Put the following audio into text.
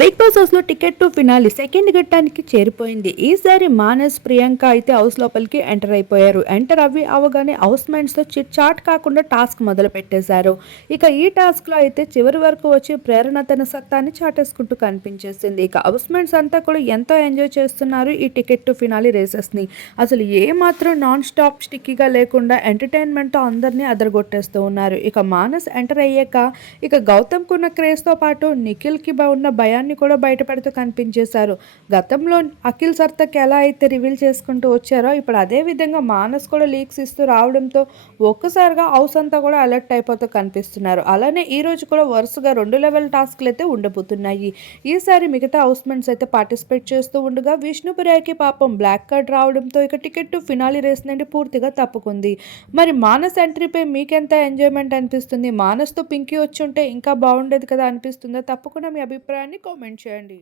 Big boss హౌస్లో ticket to finale second ఘట్టానికి చేరిపోయింది. ఈసారి మానస్, ప్రియాంక అయితే హౌస్ లోపలికి ఎంటర్ అయిపోయారు. ఎంటర్ అవగానే హౌస్ మెంట్స్తో చిట్ చాట్ కాకుండా టాస్క్ మొదలు పెట్టేశారు. ఇక ఈ టాస్క్లో అయితే చివరి వరకు వచ్చి ప్రేరణ తన సత్తాన్ని చాటేసుకుంటూ కనిపించేసింది. ఇక హౌస్ మెంట్స్ అంతా కూడా ఎంతో ఎంజాయ్ చేస్తున్నారు ఈ టికెట్ టు ఫినాలి రేసెస్ని. అసలు ఏ మాత్రం నాన్ స్టాప్ స్టిక్కీగా లేకుండా ఎంటర్టైన్మెంట్తో అందరినీ అదరగొట్టేస్తూ ఉన్నారు. ఇక మానస్ ఎంటర్ అయ్యాక ఇక గౌతమ్కున్న క్రేజ్తో పాటు నిఖిల్కి ఉన్న భయాన్ని కూడా బయటపెడుతూ కనిపించేశారు. గతంలో అఖిల్ సర్తక్ ఎలా అయితే రివీల్ చేసుకుంటూ వచ్చారో ఇప్పుడు అదే విధంగా మానస్ కూడా లీక్స్ ఇస్తూ రావడంతో ఒక్కసారిగా హౌస్ అంతా కూడా అలర్ట్ అయిపోతూ కనిపిస్తున్నారు. అలానే ఈ రోజు కూడా వరుసగా 2 లెవెల్ టాస్క్లు అయితే ఉండబోతున్నాయి. ఈసారి మిగతా హౌస్ మెంట్స్ అయితే పార్టిసిపేట్ చేస్తూ ఉండగా విష్ణుప్రియకి పాపం బ్లాక్ కార్డ్ రావడంతో ఇక టికెట్ టు ఫినాలి రేస్ నుండి పూర్తిగా తప్పుకుంది. మరి మానస్ ఎంట్రీపై మీకెంత ఎంజాయ్మెంట్ అనిపిస్తుంది? మానస్తో పింకీ వచ్చి ఉంటే ఇంకా బాగుండేది కదా అనిపిస్తుందా? తప్పకుండా మీ అభిప్రాయాన్ని కామెంట్ చేయండి.